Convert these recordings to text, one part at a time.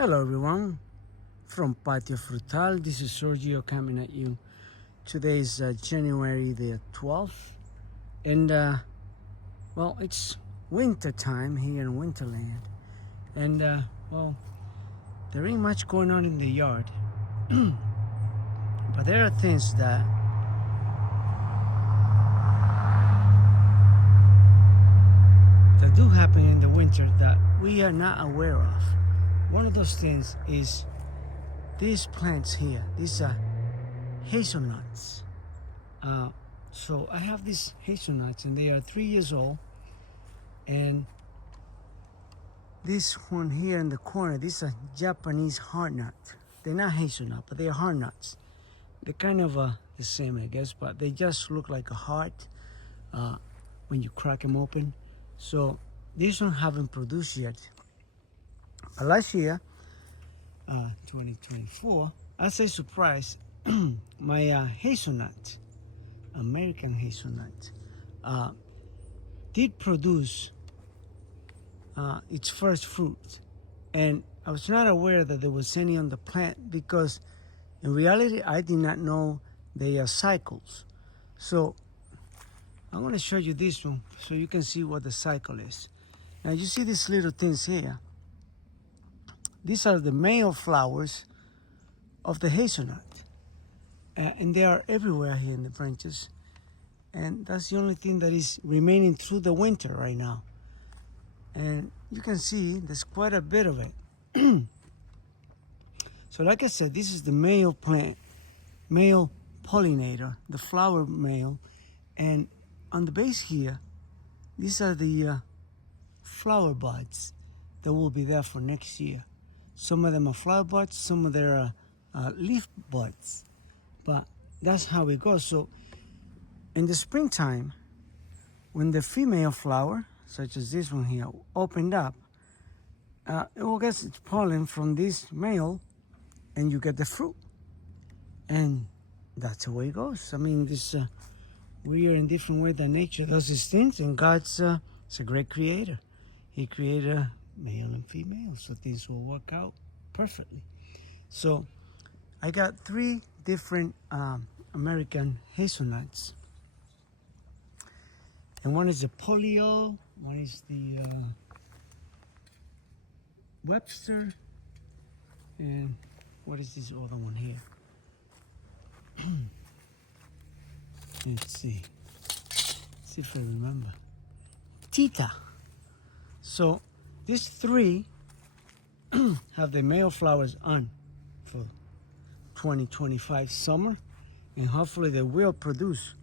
Hello everyone, from Patio Frutal. This is Sergio coming at you. Today is January the 12th, and well, it's winter time here in Winterland, and well, there ain't much going on in the yard, but there are things that do happen in the winter that we are not aware of. One of those things is these plants here. These are hazelnuts. So I have these hazelnuts and they are 3 years old. And this one here in the corner, this is a Japanese hard nut. They're not hazelnut, but they're hard nuts. They're kind of the same, I guess, but they just look like a heart when you crack them open. So these one haven't produced yet. But last year, 2024, as a surprise, my hazelnut, American hazelnut, did produce its first fruit. And I was not aware that there was any on the plant because in reality, I did not know they are cycles. So I'm going to show you this one so you can see what the cycle is. Now you see these little things here. These are the male flowers of the hazelnut. And they are everywhere here in the branches. And that's the only thing that is remaining through the winter right now. And you can see there's quite a bit of it. So like I said, this is the male plant, male pollinator, the flower male. And on the base here, these are the flower buds that will be there for next year. Some of them are flower buds, some of them are leaf buds. But that's how it goes. So in the springtime, when the female flower, such as this one here, opened up, it will get its pollen from this male and you get the fruit. And that's the way it goes. I mean, we are in different ways than nature does these things, and God's is a great creator. He created male and female, so things will work out perfectly. So I got 3 different American hazelnuts, and one is the Polio, one is the Webster, and what is this other one here? Let's see if I remember. Tita. So these 3 have the male flowers on for 2025 summer, and hopefully they will produce.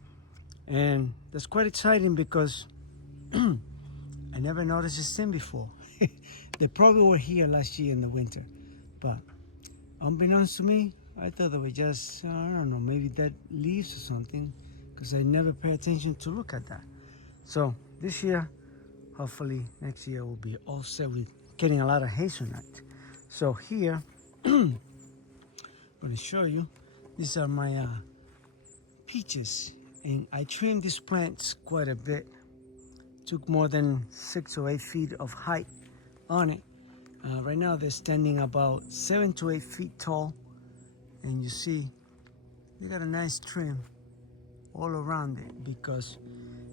And that's quite exciting because I never noticed this thing before. They probably were here last year in the winter, but unbeknownst to me, I thought they were just, I don't know, maybe dead leaves or something, because I never pay attention to look at that. So this year, hopefully next year will be all set with getting a lot of hazelnut. So here, I'm going to show you, these are my peaches. And I trimmed these plants quite a bit. Took more than 6 or 8 feet of height on it. Right now they're standing about 7 to 8 feet tall. And you see, they got a nice trim all around it, because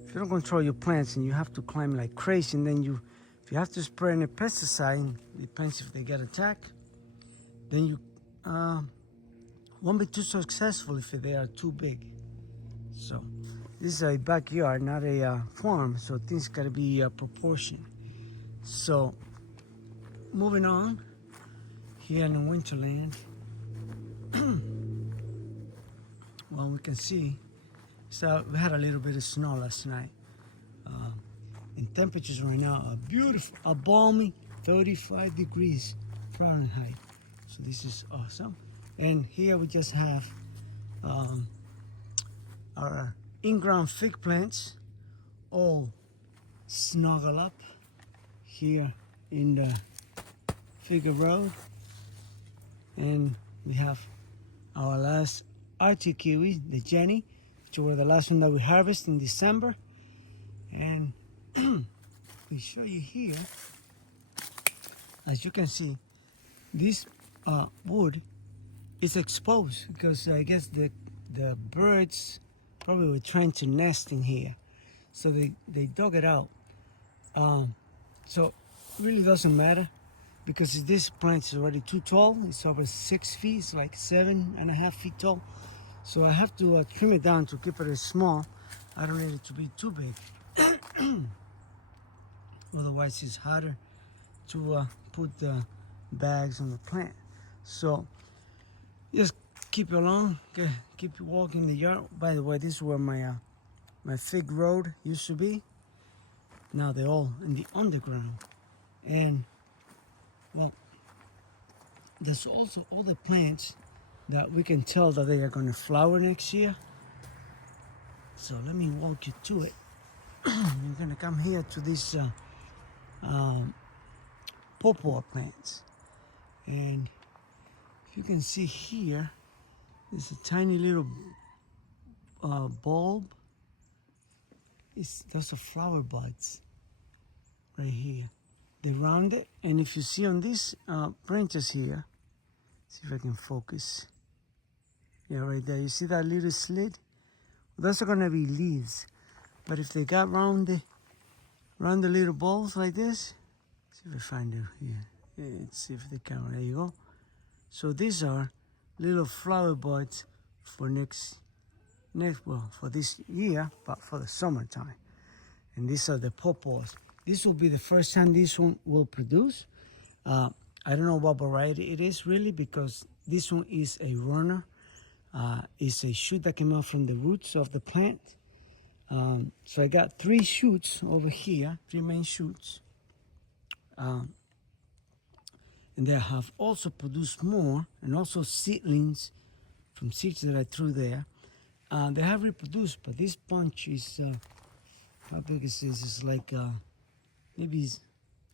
if you don't control your plants and you have to climb like crazy, and then if you have to spray any pesticide, depends if they get attacked, then you won't be too successful if they are too big. So this is a backyard, not a farm, so things gotta be proportion. So moving on, here in Winterland, well, we can see, so we had a little bit of snow last night. And temperatures right now are beautiful, a balmy 35 degrees Fahrenheit. So this is awesome. And here we just have our in-ground fig plants all snuggle up here in the Figure Road. And we have our last Arctic kiwi, the Jenny, which were the last one that we harvested in December. And we show you here, as you can see, this wood is exposed because I guess the birds probably were trying to nest in here, so they dug it out. So it really doesn't matter because this plant is already too tall. It's over 6 feet. It's like 7.5 feet tall. So I have to trim it down to keep it as small. I don't need it to be too big. Otherwise, it's harder to put the bags on the plant. So just keep it along. Okay, keep walking the yard. By the way, this is where my fig road used to be. Now they're all in the underground. And well, there's also all the plants that we can tell that they are going to flower next year. So let me walk you to it. You're going to come here to this pawpaw plants. And if you can see here, there's a tiny little bulb. Those are flower buds right here. They round it, and if you see on these branches here, see if I can focus. Yeah, right there. You see that little slit? Those are gonna be leaves. But if they got round the little balls like this, see if I find it here. Yeah, let's see if they can. There you go. So these are little flower buds for for this year, but for the summertime. And these are the pawpaws. This will be the first time this one will produce. I don't know what variety it is really, because this one is a runner. It's a shoot that came out from the roots of the plant. So I got 3 shoots over here, 3 main shoots. And they have also produced more, and also seedlings from seeds that I threw there. They have reproduced, but this bunch is, how big is this? It's like maybe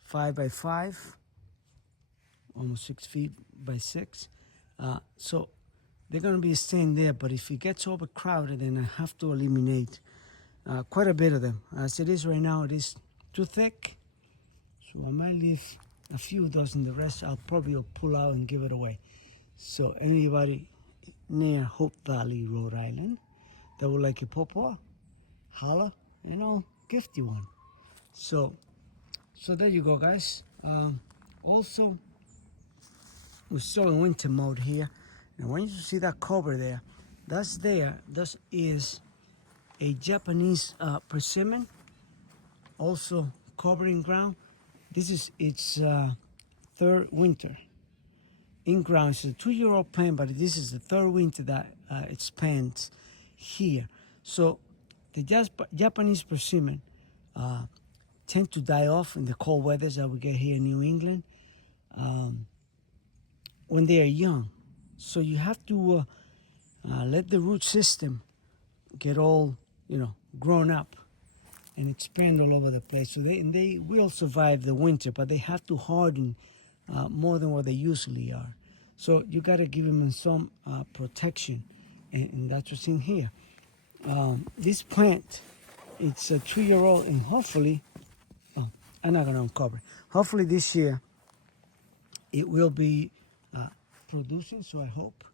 5 by 5, almost 6 feet by 6. So they're going to be staying there, but if it gets overcrowded, then I have to eliminate quite a bit of them. As it is right now, it is too thick, so I might leave a few dozen. The rest I'll probably pull out and give it away. So anybody near Hope Valley, Rhode Island, that would like a pawpaw, holla, and I'll gift you one. So there you go, guys. Also, we're still in winter mode here. And when you see that cover there, that is a Japanese persimmon, also covering ground. This is its 3rd winter in ground. It's a 2-year-old plant, but this is the 3rd winter that it spent here. So the Japanese persimmon tend to die off in the cold weathers that we get here in New England when they are young. So you have to let the root system get all, grown up and expand all over the place. So they will survive the winter, but they have to harden more than what they usually are. So you got to give them some protection, and that's what's in here. This plant, it's a 2-year-old, and hopefully, I'm not going to uncover it. Hopefully this year it will be producing, so I hope.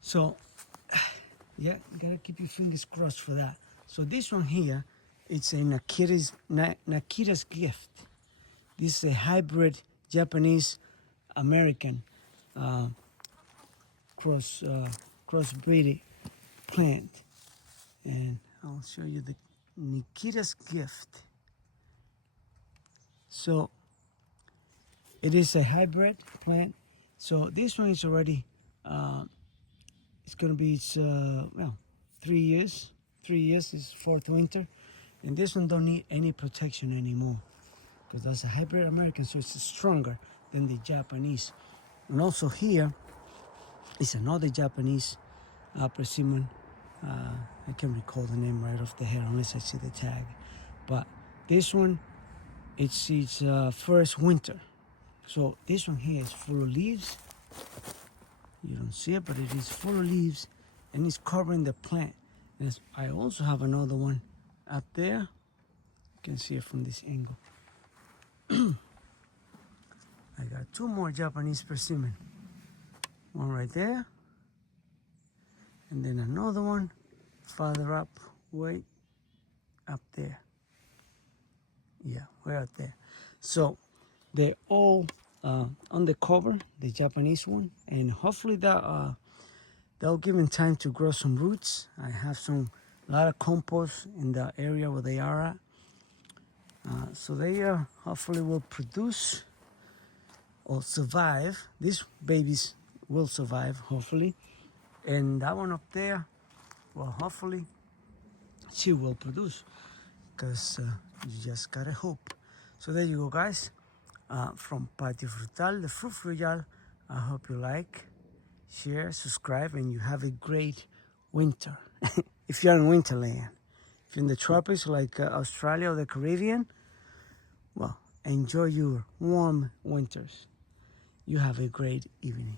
So yeah, you gotta keep your fingers crossed for that. So this one here, it's a Nakita's Gift. This is a hybrid Japanese American crossbreeding plant, and I'll show you the Nikita's Gift. So it is a hybrid plant. So this one is already, it's going to be 3 years. 3 years is 4th winter, and this one don't need any protection anymore because that's a hybrid American, so it's stronger than the Japanese. And also here is another Japanese persimmon. I can't recall the name right off the head unless I see the tag. But this one, it's its 1st winter. So this one here is full of leaves. You don't see it, but it is full of leaves, and it's covering the plant. And I also have another one up there. You can see it from this angle. two more Japanese persimmon. One right there, and then another one farther up, way up there. Yeah, way up there. So they're all on the cover, the Japanese one, and hopefully that they'll give them time to grow some roots. I have a lot of compost in the area where they are at. So they hopefully will produce or survive. These babies will survive, hopefully. And that one up there, well, hopefully she will produce, because you just gotta hope. So there you go, guys. From Patio Frutal, the Fruit Royale. I hope you like, share, subscribe, and you have a great winter. If you're in Winterland. If you're in the tropics like Australia or the Caribbean, well, enjoy your warm winters. You have a great evening.